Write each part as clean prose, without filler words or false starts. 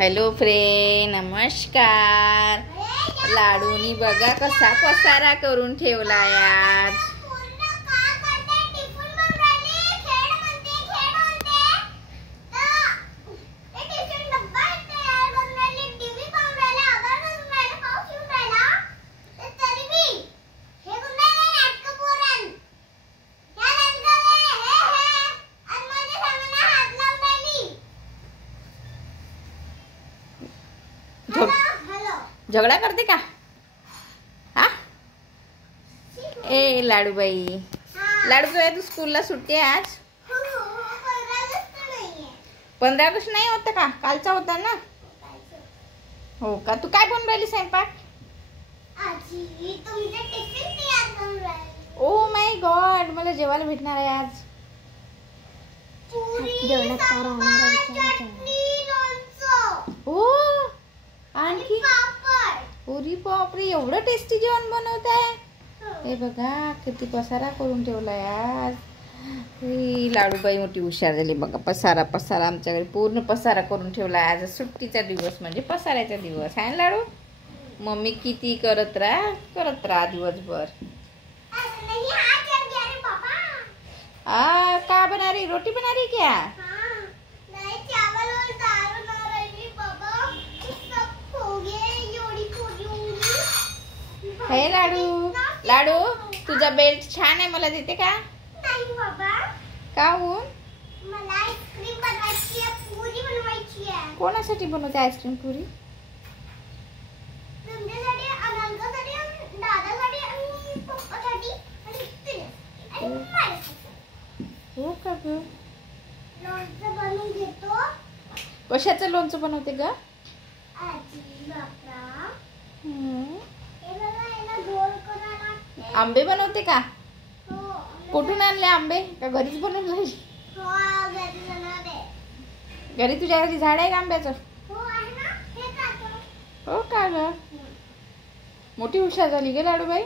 Hello friend, नमस्कार. लाडूनी बघा कसा पसारा करून ठेवलाय आज. झगड़ा करते का? हा ए लाडूबाई, लाडूबाई तू स्कूलला सुट्टी आहे आज? 15 ऑगस्ट नाही होता का? कालचा होता ना. हो का? तू काय बनवून राहिली स्वयंपाक? ओ माय गॉड, मला जेवायला भेटणार आहे आज. ओ आणखी पुरी बापरे, एवढं टेस्टी जेवण बनवत आहे. हे बघा किती पसारा करून ठेवलाय आज. लाडूबाई मोठी हुशार झाली बघा. पसारा पसारा आमच्याकडे पूर्ण पसारा करून ठेवलाय. आज सुट्टीचा दिवस म्हणजे पसाऱ्याचा दिवस आहे ना लाडू. मम्मी किती करत राहा दिवसभर. क्या बना रही? रोटी बना रही क्या? हे लाडू, लाडू तुझा बेल्ट छान आहे, मला देते का? नाही बाबा. काहून? मला आईस्क्रीम बनवायची आहे, पुरी बनवायची आहे. कोणासाठी बनवते आईस्क्रीम पुरी? तुमच्यासाठी, अनंतासाठी, दादासाठी आणि पप्पासाठी आणि तुझ्यासाठी. हो का ग? लोणचं बनवून घेतो. कशाचं लोणचं बनवते ग? आजी बापरा. आंबे बनवते का? हो. कुठून आणले आंबे? का घरीच बनवले? हो, घरी बनवले. घरी तुझ्या घरी झाड आहे का आंब्याचं? हो आहे ना, हे टाकलं. हो का ग? मोठी हुशार झाली ग लाडूबाई.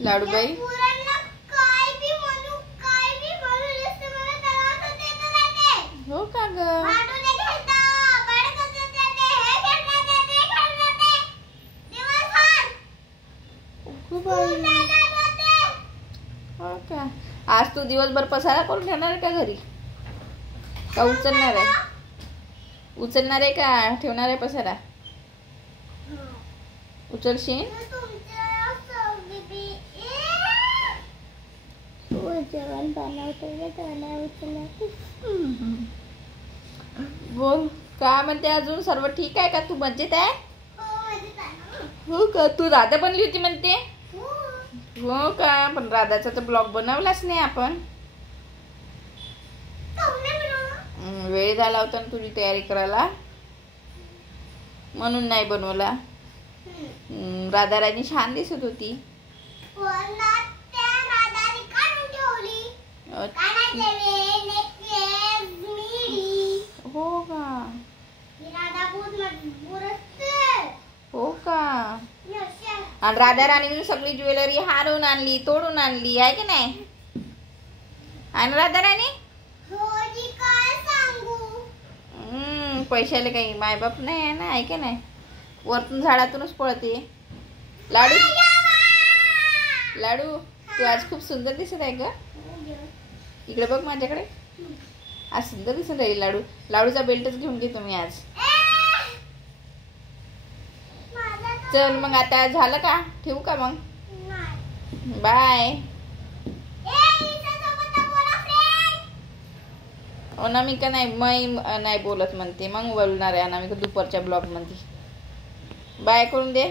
लाडूबाई हो का ग? हो का? आज तू दिवसभर पसारा करून ठेवणार आहे का घरी? का उचलणार आहे? उचलणार आहे का ठेवणार आहे पसारा? उचलशील? बोल, काय म्हणते अजून? सर्व ठीक आहे का? तू मजेत आहे? हो का? तू राधा बनली होती म्हणते. हो का? पण राधाचा तर ब्लॉग बनवलाच नाही आपण. वेळ झाला होता ना तुझी तयारी करायला, म्हणून नाही बनवला. राधा राणी छान दिसत होती. हो का? हो का? आणि राधा राणीने सगळी ज्वेलरी हारून आणली, तोडून आणली आहे की नाही? आणि राधा राणी पैशाला काही मायबाप नाही आहे ना, आहे की नाही? वरतून झाडातूनच पळते. लाडू, लाडू तू आज खूप सुंदर दिसत आहे ग. इकडे बघ माझ्याकडे. आज सुंदर दिसत आहे लाडू. लाडूचा बेल्टच घेऊन घे तुम्ही आज. चल मग आता झालं का? ठेवू का मग? बाय. अनामिका नाही, मी नाही बोलत म्हणते. मग बोलणार आहे अनामिका दुपारच्या ब्लॉग मध्ये. बाय करून दे.